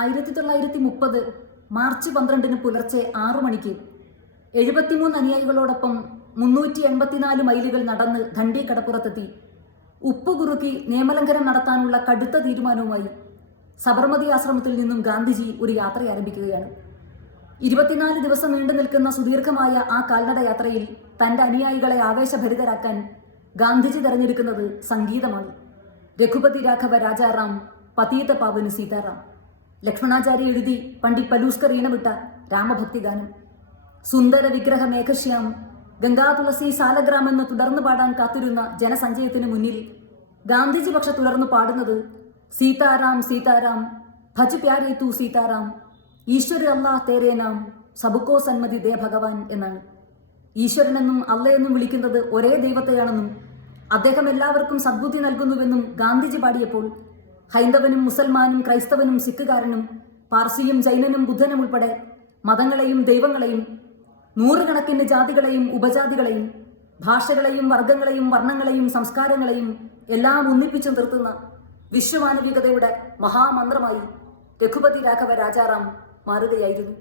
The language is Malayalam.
ആയിരത്തി തൊള്ളായിരത്തി മുപ്പത് മാർച്ച് പന്ത്രണ്ടിന് പുലർച്ചെ ആറു മണിക്ക് എഴുപത്തിമൂന്ന് അനുയായികളോടൊപ്പം മുന്നൂറ്റി എൺപത്തിനാല് മൈലുകൾ നടന്ന് ധണ്ടി കടപ്പുറത്തെത്തി ഉപ്പുകുറുക്കി നിയമലംഘനം നടത്താനുള്ള കടുത്ത തീരുമാനവുമായി സബർമതി ആശ്രമത്തിൽ നിന്നും ഗാന്ധിജി ഒരു യാത്ര ആരംഭിക്കുകയാണ്. ഇരുപത്തിനാല് ദിവസം നീണ്ടു നിൽക്കുന്ന സുദീർഘമായ ആ കാൽനട യാത്രയിൽ തന്റെ അനുയായികളെ ആവേശഭരിതരാക്കാൻ ഗാന്ധിജി തെരഞ്ഞെടുക്കുന്നത് സംഗീതമാണ്. രഘുപതി രാഘവ രാജാറാം പതീത പാവന് സീതാറാം. ലക്ഷ്മണാചാര്യ എഴുതി പണ്ഡിറ്റ് പലൂസ്കർ ഈണമിട്ട രാമഭക്തി ഗാനം സുന്ദര വിഗ്രഹ മേഘശ്യാം ഗംഗാ തുളസി സാലഗ്രാമെന്ന് തുടർന്ന് പാടാൻ കാത്തിരുന്ന ജനസഞ്ചയത്തിന് മുന്നിൽ ഗാന്ധിജി പക്ഷെ തുടർന്ന് പാടുന്നത് സീതാറാം സീതാറാം ഭജ് പ്യാരേ തൂ സീതാറാം ഈശ്വര അള്ളാഹ് തേരേ നാം സബുക്കോ സന്മതി ദേ ഭഗവാൻ എന്നാണ്. ഈശ്വരനെന്നും അള്ളയെന്നും വിളിക്കുന്നത് ഒരേ ദൈവത്തെയാണെന്നും അദ്ദേഹം എല്ലാവർക്കും സദ്ബുദ്ധി നൽകുന്നുവെന്നും ഗാന്ധിജി പാടിയപ്പോൾ ഹൈന്ദവനും മുസൽമാനും ക്രൈസ്തവനും സിഖുകാരനും പാർസിയും ജൈനനും ബുദ്ധനും ഉൾപ്പെടെ മതങ്ങളെയും ദൈവങ്ങളെയും നൂറുകണക്കിന് ജാതികളെയും ഉപജാതികളെയും ഭാഷകളെയും വർഗങ്ങളെയും വർണങ്ങളെയും സംസ്കാരങ്ങളെയും എല്ലാം ഒന്നിപ്പിച്ചു നിർത്തുന്ന വിശ്വമാനവികതയുടെ മഹാമന്ത്രമായി രഘുപതി രാഘവ രാജാറാം മാറുകയായിരുന്നു.